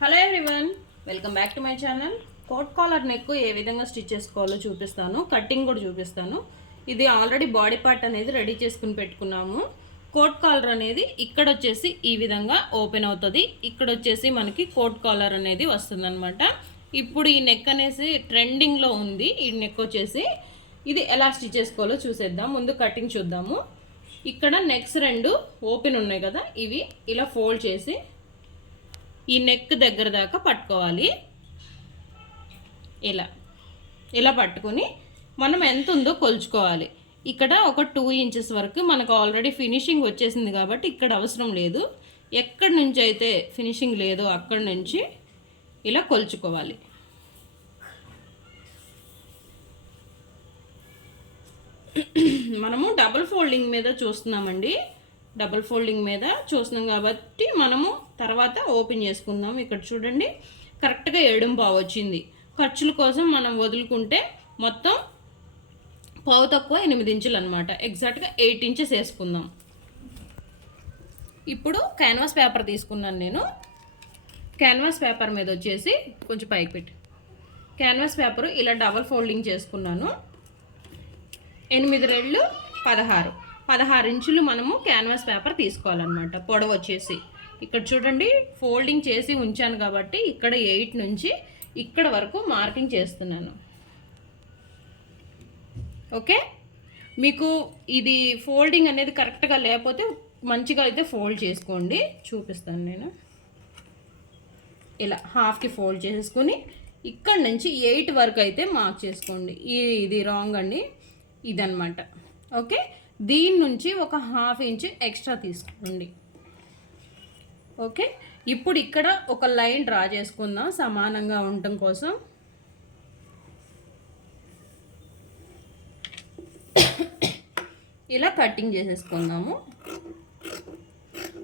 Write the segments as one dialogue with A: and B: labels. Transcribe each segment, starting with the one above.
A: Hello everyone welcome back to my channel coat collar neck ఏ విధంగా stitch చేసుకోవాలో చూపిస్తాను. Cutting కూడా చూపిస్తాను. ఇది ఆల్రెడీ బాడీ పార్ట్ అనేది రెడీ చేసుకుని పెట్టుకున్నాము. కోట్ కాలర్ అనేది ఇక్కడ వచ్చేసి ఈ విధంగా ఓపెన్ అవుతుంది. ఇక్కడ వచ్చేసి మనకి కోట్ కాలర్ అనేది వస్తుందన్నమాట. ఇప్పుడు ఈ నెక్ అనేసి ట్రెండింగ్లో ఉంది. ఈ నెక్ వచ్చేసి ఇది ఎలా స్టిచ్ చేసుకోవాలో చూసేద్దాం. ముందు కటింగ్ చూద్దాము. ఇక్కడ నెక్స్ రెండు ఓపెన్ ఉన్నాయి కదా. ఇవి ఇలా ఫోల్డ్ చేసి ఈ నెక్ దగ్గర దాకా పట్టుకోవాలి. ఇలా. ఇలా పట్టుకొని మనం ఎంత ఉందో కొలుచుకోవాలి. ఇక్కడ ఒక టూ ఇంచెస్ వరకు మనకు ఆల్రెడీ ఫినిషింగ్ వచ్చేసింది కాబట్టి ఇక్కడ అవసరం లేదు. ఎక్కడి నుంచి అయితే ఫినిషింగ్ లేదో అక్కడి నుంచి ఇలా కొలుచుకోవాలి. మనము డబుల్ ఫోల్డింగ్ మీద చూస్తున్నామండి. డబుల్ ఫోల్డింగ్ మీద చూస్తున్నాం కాబట్టి మనము తర్వాత ఓపెన్ చేసుకుందాం. ఇక్కడ చూడండి కరెక్ట్గా ఏడుం పావు వచ్చింది. ఖర్చుల కోసం మనం వదులుకుంటే మొత్తం పావు తక్కువ ఎనిమిది ఇంచులు అనమాట ఎగ్జాక్ట్గా ఎయిట్ ఇంచెస్ వేసుకుందాం. ఇప్పుడు క్యాన్వాస్ పేపర్ తీసుకున్నాను నేను. క్యాన్వాస్ పేపర్ మీద వచ్చేసి కొంచెం పైకి పెట్టి. క్యాన్వాస్ పేపర్ ఇలా డబల్ ఫోల్డింగ్ చేసుకున్నాను. ఎనిమిది రెళ్ళు పదహారు. పదహారు ఇంచులు మనము క్యాన్వాస్ పేపర్ తీసుకోవాలన్నమాట. పొడవు వచ్చేసి. ఇక్కడ చూడండి ఫోల్డింగ్ చేసి ఉంచాను కాబట్టి ఇక్కడ ఎయిట్ నుంచి ఇక్కడ వరకు మార్కింగ్ చేస్తున్నాను. ఓకే? మీకు ఇది ఫోల్డింగ్ అనేది కరెక్ట్గా లేకపోతే మంచిగా అయితే ఫోల్డ్ చేసుకోండి. చూపిస్తాను నేను. ఇలా హాఫ్కి ఫోల్డ్ చేసుకుని ఇక్కడ నుంచి ఎయిట్ వరకు అయితే మార్క్ చేసుకోండి. ఈ ఇది రాంగ్ అండి. ఇదనమాట ఓకే? దీని నుంచి ఒక హాఫ్ ఇంచ్ ఎక్స్ట్రా తీసుకోండి. ఓకే? ఇప్పుడు ఇక్కడ ఒక లైన్ డ్రా చేసుకుందాం సమానంగా ఉండటం కోసం. ఇలా కటింగ్ చేసేసుకుందాము.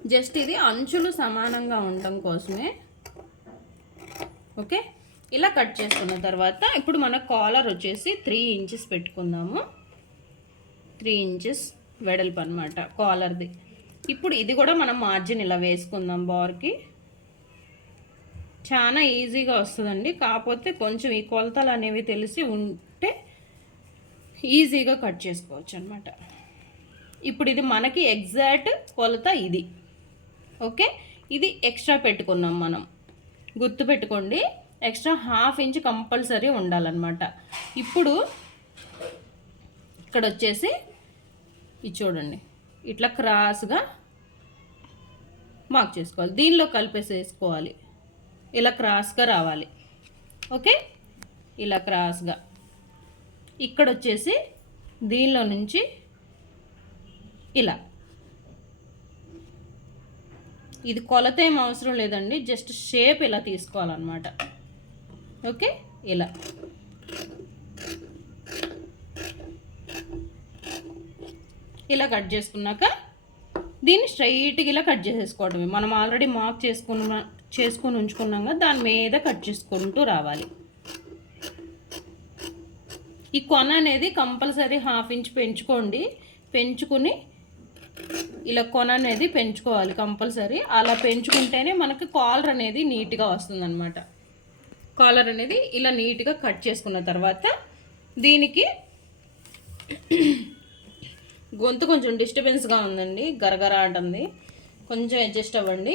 A: జస్ట్ ఇది అంచులు సమానంగా ఉండటం కోసమే. ఓకే? ఇలా కట్ చేసుకున్న తర్వాత ఇప్పుడు మన కాలర్ వచ్చేసి త్రీ ఇంచెస్ పెట్టుకుందాము. త్రీ ఇంచెస్ వెడల్పు అనమాట కాలర్ది. ఇప్పుడు ఇది కూడా మనం మార్జిన్ ఇలా వేసుకుందాం బార్కి చాలా ఈజీగా వస్తుందండి. కాకపోతే కొంచెం ఈ కొలతలు అనేవి తెలిసి ఉంటే ఈజీగా కట్ చేసుకోవచ్చు అనమాట ఇప్పుడు ఇది మనకి ఎగ్జాక్ట్ కొలత ఇది. ఓకే? ఇది ఎక్స్ట్రా పెట్టుకున్నాం మనం. గుర్తు పెట్టుకోండి. ఎక్స్ట్రా హాఫ్ ఇంచ్ కంపల్సరీ ఉండాలన్నమాట. ఇప్పుడు ఇక్కడ వచ్చేసి ఇది చూడండి. ఇట్లా క్రాస్గా మార్క్ చేసుకోవాలి. దీనిలో కలిపేసేసుకోవాలి. ఇలా క్రాస్గా రావాలి. ఓకే? ఇలా క్రాస్గా. ఇక్కడ వచ్చేసి దీనిలో నుంచి ఇలా. ఇది కొలత ఏం అవసరం లేదండి. జస్ట్ షేప్ ఇలా తీసుకోవాలన్నమాట. ఓకే? ఇలా. ఇలా కట్ చేసుకున్నాక దీన్ని స్ట్రైట్గా ఇలా కట్ చేసేసుకోవడమే. మనం ఆల్రెడీ మార్క్ చేసుకున్న చేసుకొని ఉంచుకున్నాక దాని మీద కట్ చేసుకుంటూ రావాలి. ఈ కొన అనేది కంపల్సరీ హాఫ్ ఇంచ్ పెంచుకోండి. పెంచుకుని ఇలా కొన అనేది పెంచుకోవాలి కంపల్సరీ. అలా పెంచుకుంటేనే మనకి కాలర్ అనేది నీట్గా వస్తుందన్నమాట. కాలర్ అనేది ఇలా నీట్గా కట్ చేసుకున్న తర్వాత దీనికి గొంతు కొంచెం డిస్టర్బెన్స్గా ఉందండి గరగర అంటుంది. కొంచెం అడ్జస్ట్ అవ్వండి.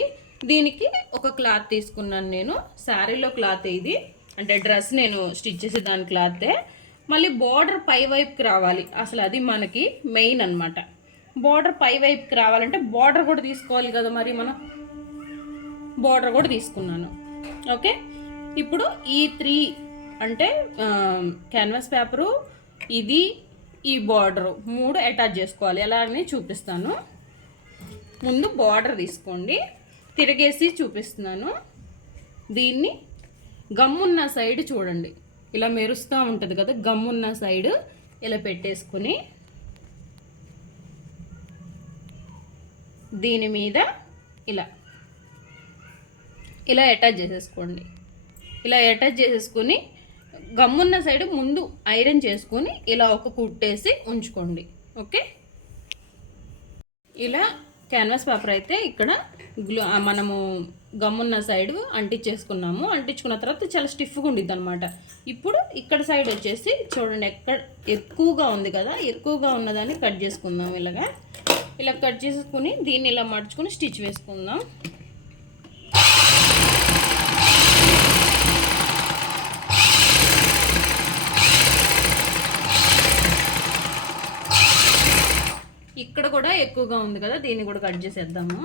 A: దీనికి ఒక క్లాత్ తీసుకున్నాను నేను. శారీలో క్లాత్ ఇది. అంటే డ్రెస్ నేను స్టిచ్ చేసే దాని క్లాతే మళ్ళీ బార్డర్ పై వైపుకి రావాలి. అసలు అది మనకి మెయిన్ అనమాట బార్డర్ పై వైపుకి రావాలంటే బార్డర్ కూడా తీసుకోవాలి కదా మరి మనం. బార్డర్ కూడా తీసుకున్నాను. ఓకే ఇప్పుడు ఈ త్రీ అంటే క్యాన్వాస్ పేపరు ఇది ఈ బార్డరు మూడు అటాచ్ చేసుకోవాలి. ఎలా అని చూపిస్తాను. ముందు బార్డర్ తీసుకోండి. తిరిగేసి చూపిస్తున్నాను. దీన్ని గమ్మున్న సైడ్ చూడండి. ఇలా మెరుస్తూ ఉంటుంది కదా గమ్మున్న సైడ్ ఇలా పెట్టేసుకుని దీని మీద ఇలా ఇలా అటాచ్ చేసేసుకోండి. ఇలా అటాచ్ చేసేసుకుని గమ్మున్న సైడ్ ముందు ఐరన్ చేసుకొని ఇలా ఒక కుట్టేసి ఉంచుకోండి. ఓకే? ఇలా క్యాన్వాస్ పేపర్ అయితే ఇక్కడ గ్లూ మనము గమ్మున్న సైడ్ అంటించేసుకున్నాము. అంటించుకున్న తర్వాత చాలా స్టిఫ్గా ఉండిద్ది అనమాట ఇప్పుడు ఇక్కడ సైడ్ వచ్చేసి చూడండి ఎక్కడ ఎక్కువగా ఉంది కదా ఎక్కువగా ఉన్నదాన్ని కట్ చేసుకుందాం ఇలాగా. ఇలా కట్ చేసుకుని దీన్ని ఇలా మడుచుకుని స్టిచ్ వేసుకుందాం ఇక్కడ కూడా ఎక్కువగా ఉంది కదా దీన్ని కూడా కట్ చేసేద్దాము.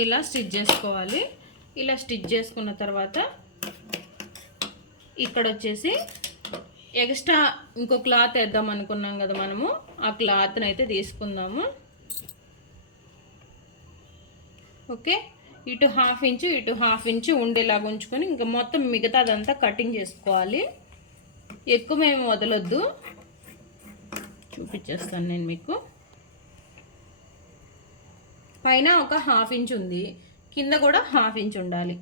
A: ఇలా స్టిచ్ చేసుకోవాలి. ఇలా స్టిచ్ చేసుకున్న తర్వాత ఇక్కడ వచ్చేసి ఎక్స్ట్రా ఇంకో క్లాత్ వేద్దాం అనుకున్నాం కదా మనము. ఆ క్లాత్ని అయితే తీసుకుందాము. ఓకే? ఇటు హాఫ్ ఇంచు ఇటు హాఫ్ ఇంచు ఉండేలాగా ఉంచుకొని ఇంకా మొత్తం మిగతా అదంతా కటింగ్ చేసుకోవాలి. ఎక్కువ మేము వదలొద్దు. చూపించేస్తాను నేను మీకు. పైన ఒక హాఫ్ ఇంచ్ ఉంది. కింద కూడా హాఫ్ ఇంచ్ ఉండాలి.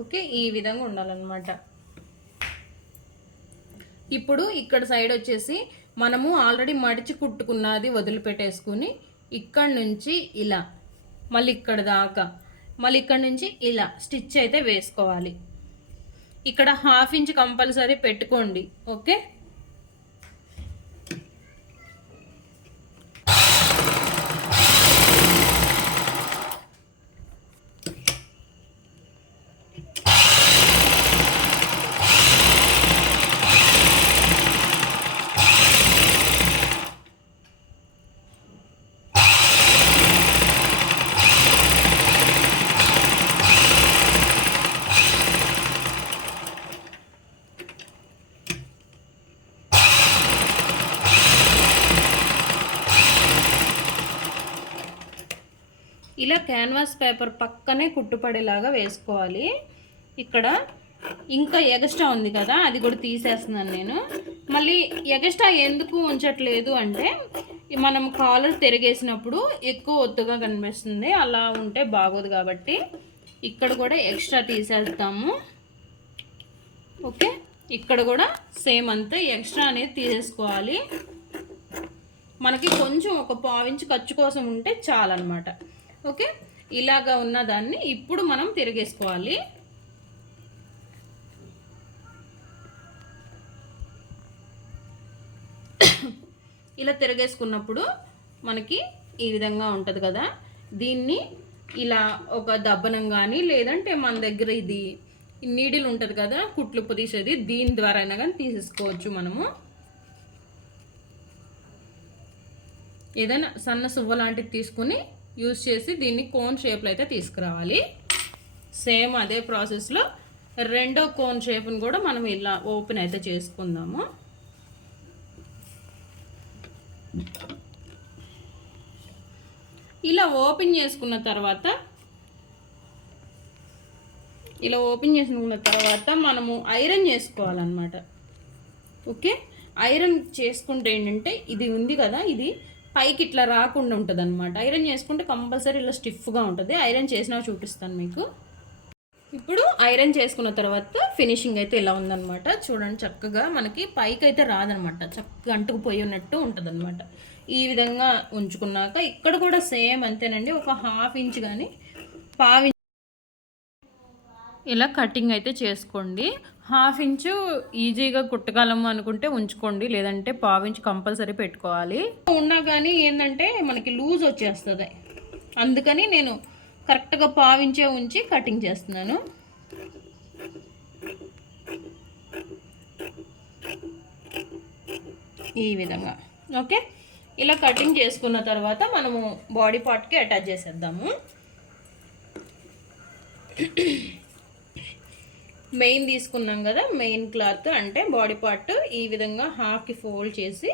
A: ఓకే ఈ విధంగా ఉండాలన్నమాట. ఇప్పుడు ఇక్కడ సైడ్ వచ్చేసి మనము ఆల్రెడీ మడిచి కుట్టుకున్నది వదిలిపెట్టేసుకుని ఇక్కడ నుంచి ఇలా మళ్ళీ ఇక్కడ దాకా మళ్ళీ ఇక్కడ నుంచి ఇలా స్టిచ్ అయితే వేసుకోవాలి. ఇక్కడ హాఫ్ ఇంచ్ కంపల్సరీ పెట్టుకోండి ఓకే? ఇలా క్యాన్వాస్ పేపర్ పక్కనే కుట్టుపడేలాగా వేసుకోవాలి. ఇక్కడ ఇంకా ఎగస్ట్రా ఉంది కదా అది కూడా తీసేస్తున్నాను నేను. మళ్ళీ ఎగస్ట్రా ఎందుకు ఉంచట్లేదు అంటే మనం కాలర్ తిరిగేసినప్పుడు ఎక్కువ ఒత్తుగా కనిపిస్తుంది అలా ఉంటే బాగోదు కాబట్టి ఇక్కడ కూడా ఎక్స్ట్రా తీసేస్తాము. ఓకే? ఇక్కడ కూడా సేమ్ అంతే ఎక్స్ట్రా అనేది తీసేసుకోవాలి. మనకి కొంచెం ఒక పావించి ఖర్చు కోసం ఉంటే చాలన్నమాట. ఓకే? ఇలాగా ఉన్న దాన్ని ఇప్పుడు మనం తిరిగేసుకోవాలి. ఇలా తిరగేసుకున్నప్పుడు మనకి ఈ విధంగా ఉంటుంది కదా? దీన్ని ఇలా ఒక దబ్బనం కానీ లేదంటే మన దగ్గర ఇది నీడిల్ ఉంటుంది కదా కుట్లు తీసేది దీని ద్వారా అయినా కానీ తీసేసుకోవచ్చు మనము. ఏదైనా సన్న సువ్వ లాంటిది తీసుకుని యూజ్ చేసి దీన్ని కోన్ షేప్లో అయితే తీసుకురావాలి. సేమ్ అదే ప్రాసెస్లో రెండో కోన్ షేప్ని కూడా మనం ఇలా ఓపెన్ అయితే చేసుకుందాము. ఇలా ఓపెన్ చేసుకున్న తర్వాత ఇలా ఓపెన్ చేసుకున్న తర్వాత మనము ఐరన్ చేసుకోవాలన్నమాట. ఓకే ఐరన్ చేసుకుంటే ఏంటంటే ఇది ఉంది కదా ఇది పైకి ఇట్లా రాకుండా ఉంటుంది అనమాట ఐరన్ చేసుకుంటే కంపల్సరీ ఇలా స్టిఫ్గా ఉంటుంది. ఐరన్ చేసినా చూపిస్తాను మీకు. ఇప్పుడు ఐరన్ చేసుకున్న తర్వాత ఫినిషింగ్ అయితే ఇలా ఉందన్నమాట. చూడండి చక్కగా మనకి పైకి అయితే రాదనమాట చక్కగా అంటుకుపోయి ఉన్నట్టు ఉంటుంది ఈ విధంగా ఉంచుకున్నాక ఇక్కడ కూడా సేమ్ అంతేనండి. ఒక హాఫ్ ఇంచ్ కానీ పావు ఇలా కటింగ్ అయితే చేసుకోండి. హాఫ్ ఇంచు ఈజీగా కుట్టగలము అనుకుంటే ఉంచుకోండి లేదంటే పావు ఇంచు కంపల్సరీ పెట్టుకోవాలి. ఉన్నా కానీ ఏంటంటే మనకి లూజ్ వచ్చేస్తుంది. అందుకని నేను కరెక్ట్గా పావించే ఉంచి కటింగ్ చేస్తున్నాను. ఈ విధంగా. ఓకే? ఇలా కటింగ్ చేసుకున్న తర్వాత మనము బాడీ పార్ట్కి అటాచ్ చేసేద్దాము. మెయిన్ తీసుకున్నాం కదా మెయిన్ క్లాత్ అంటే బాడీ పార్ట్ ఈ విధంగా హాఫ్కి ఫోల్డ్ చేసి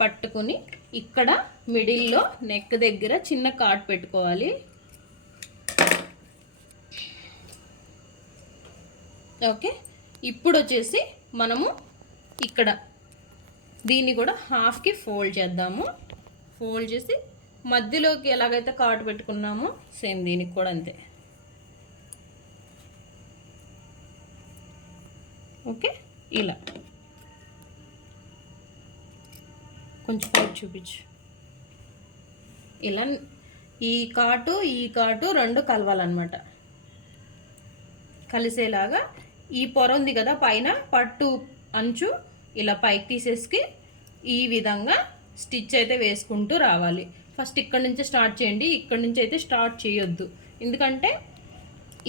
A: పట్టుకుని ఇక్కడ మిడిల్లో నెక్ దగ్గర చిన్న కార్డ్ పెట్టుకోవాలి. ఓకే? ఇప్పుడు వచ్చేసి మనము ఇక్కడ దీన్ని కూడా హాఫ్కి ఫోల్డ్ చేద్దాము. ఫోల్డ్ చేసి మధ్యలోకి ఎలాగైతే కాటు పెట్టుకున్నామో సేమ్ దీనికి కూడా అంతే. ఓకే? ఇలా. కొంచెం పైకి చూపించు. ఇలా ఈ కాటు ఈ కాటు రెండు కలవాలన్నమాట. కలిసేలాగా ఈ పొర ఉంది కదా పైన పట్టు అంచు ఇలా పైకి తీసేసి ఈ విధంగా స్టిచ్ అయితే వేసుకుంటూ రావాలి. ఫస్ట్ ఇక్కడ నుంచి స్టార్ట్ చేయండి ఇక్కడ నుంచి అయితే స్టార్ట్ చేయొద్దు. ఎందుకంటే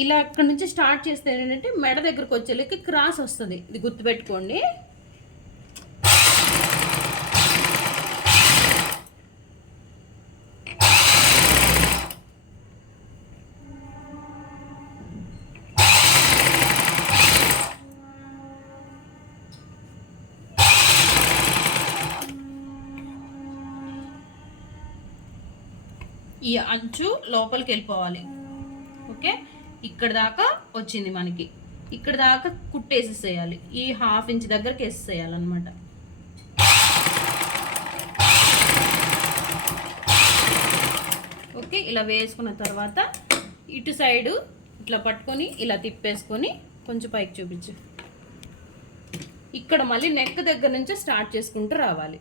A: ఇలా ఇక్కడ నుంచి స్టార్ట్ చేస్తే ఏంటంటే మెడ దగ్గరకు వచ్చేలకి క్రాస్ వస్తుంది. ఇది గుర్తుపెట్టుకోండి. ఈ అంచు లోపలికి వెళ్ళిపోవాలి. ఓకే? ఇక్కడ దాకా వచ్చింది మనకి. ఇక్కడ దాకా కుట్టేసేసేయాలి ఈ హాఫ్ ఇంచ్ దగ్గరికి వేసేసేయాలన్నమాట. ఓకే ఇలా వేసుకున్న తర్వాత ఇటు సైడు ఇట్లా పట్టుకొని ఇలా తిప్పేసుకొని కొంచెం పైకి చూపించు. ఇక్కడ మళ్ళీ నెక్ దగ్గర నుంచే స్టార్ట్ చేసుకుంటూ రావాలి.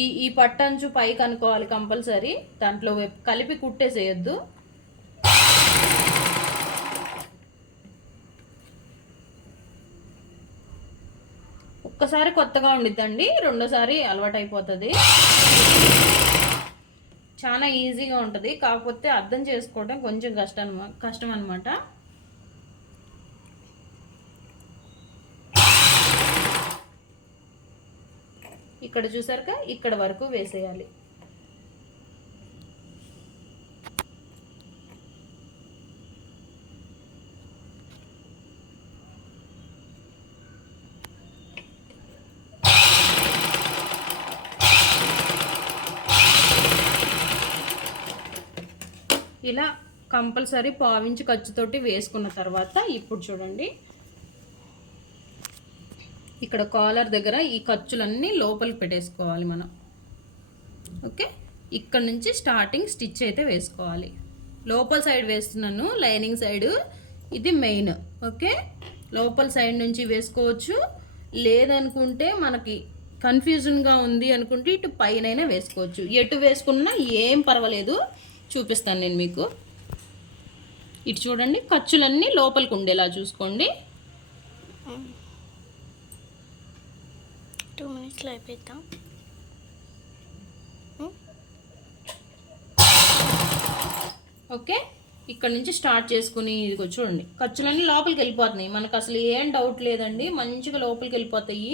A: ఈ ఈ పట్టంచు పైకి అనుకోవాలి కంపల్సరీ. దాంట్లో కలిపి కుట్టేసేయద్దు. ఒక్కసారి కొత్తగా ఉండిద్దండి. రెండోసారి అలవాటు అయిపోతుంది చాలా ఈజీగా ఉంటుంది. కాకపోతే అర్థం చేసుకోవడం కొంచెం కష్టం కష్టం అనమాట ఇక్కడ చూసారుక ఇక్కడ వరకు వేసేయాలి. ఇలా కంపల్సరీ పావించి ఖర్చుతోటి వేసుకున్న తర్వాత ఇప్పుడు చూడండి. ఇక్కడ కాలర్ దగ్గర ఈ ఖర్చులన్నీ లోపలికి పెట్టేసుకోవాలి మనం. ఓకే? ఇక్కడ నుంచి స్టార్టింగ్ స్టిచ్ అయితే వేసుకోవాలి. లోపల సైడ్ వేస్తున్నాను లైనింగ్ సైడ్ ఇది మెయిన్. ఓకే? లోపల సైడ్ నుంచి వేసుకోవచ్చు. లేదనుకుంటే మనకి కన్ఫ్యూజన్గా ఉంది అనుకుంటే ఇటు పైన వేసుకోవచ్చు. ఎటు వేసుకున్నా ఏం పర్వాలేదు. చూపిస్తాను నేను మీకు. ఇటు చూడండి ఖర్చులన్నీ లోపలికి ఉండేలా చూసుకోండి.
B: టూ మినిట్స్లో అయిపోతాం
A: ఓకే? ఇక్కడ నుంచి స్టార్ట్ చేసుకుని ఇదిగో చూడండి. ఖర్చులన్నీ లోపలికి వెళ్ళిపోతున్నాయి. మనకు అసలు ఏం డౌట్ లేదండి. మంచిగా లోపలికి వెళ్ళిపోతాయి.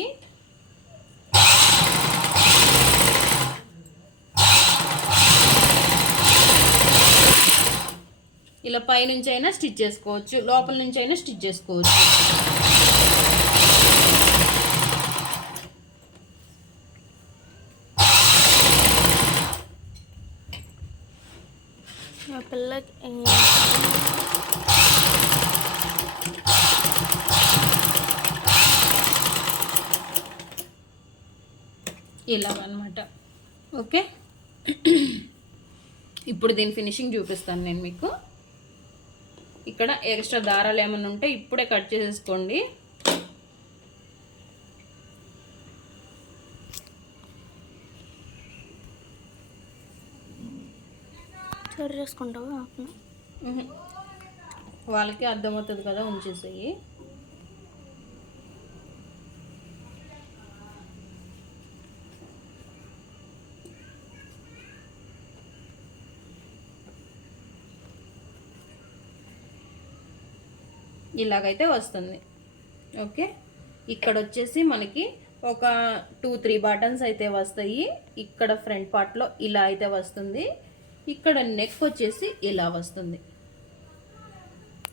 A: ఇలా పైనుంచి అయినా స్టిచ్ చేసుకోవచ్చు. లోపల నుంచి అయినా స్టిచ్ చేసుకోవచ్చు.
B: మా
A: ఇలాగనమాట ఓకే ఇప్పుడు దీని ఫినిషింగ్ చూపిస్తాను నేను మీకు. ఇక్కడ ఎక్స్ట్రా దారాలు ఏమైనా ఉంటే ఇప్పుడే కట్ చేసేసుకోండి.
B: చేసుకుంటావా
A: వాళ్ళకి అర్థమవుతుంది కదా ఉంచేసేయి. ఇలాగైతే వస్తుంది. ఓకే? ఇక్కడ వచ్చేసి మనకి ఒక టూ త్రీ బటన్స్ అయితే వస్తాయి. ఇక్కడ ఫ్రంట్ పార్ట్లో ఇలా అయితే వస్తుంది. ఇక్కడ నెక్ వచ్చేసి ఇలా వస్తుంది.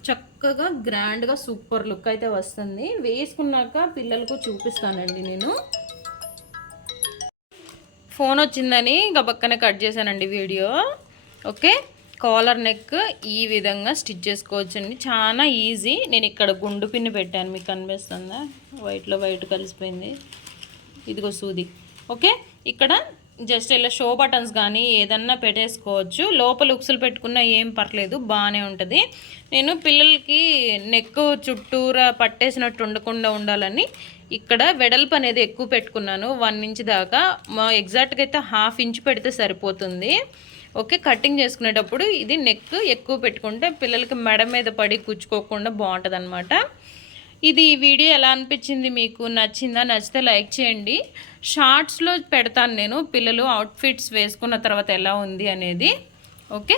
A: చక్కగా గ్రాండ్గా సూపర్ లుక్ అయితే వస్తుంది. వేసుకున్నాక పిల్లలకు చూపిస్తానండి నేను. ఫోన్ వచ్చిందని ఇంకా పక్కనే కట్ చేశానండి వీడియో ఓకే కాలర్ నెక్ ఈ విధంగా స్టిచ్ చేసుకోవచ్చండి. చాలా ఈజీ నేను ఇక్కడ గుండు పిన్ని పెట్టాను. మీకు కనిపిస్తుందా? వైట్లో వైట్ కలిసిపోయింది. ఇదిగో సూది. ఓకే ఇక్కడ జస్ట్ ఇలా షో బటన్స్ కానీ ఏదన్నా పెట్టేసుకోవచ్చు. లోపల ఉక్సులు పెట్టుకున్నా ఏం పర్లేదు బాగానే ఉంటుంది. నేను పిల్లలకి నెక్ చుట్టూరా పట్టేసినట్టు ఉండకుండా ఉండాలని ఇక్కడ వెడల్పు అనేది ఎక్కువ పెట్టుకున్నాను. వన్ ఇంచ్ దాకా. మా ఎగ్జాక్ట్గా అయితే హాఫ్ ఇంచ్ పెడితే సరిపోతుంది. ఓకే కటింగ్ చేసుకునేటప్పుడు ఇది నెక్ ఎక్కువ పెట్టుకుంటే పిల్లలకి మెడ మీద పడి కూర్చుకోకుండా బాగుంటుంది ఇది ఈ వీడియో ఎలా అనిపించింది మీకు? నచ్చిందా? నచ్చితే లైక్ చేయండి. షార్ట్స్లో పెడతాను నేను. పిల్లలు అవుట్ఫిట్స్ వేసుకున్న తర్వాత ఎలా ఉంది అనేది. ఓకే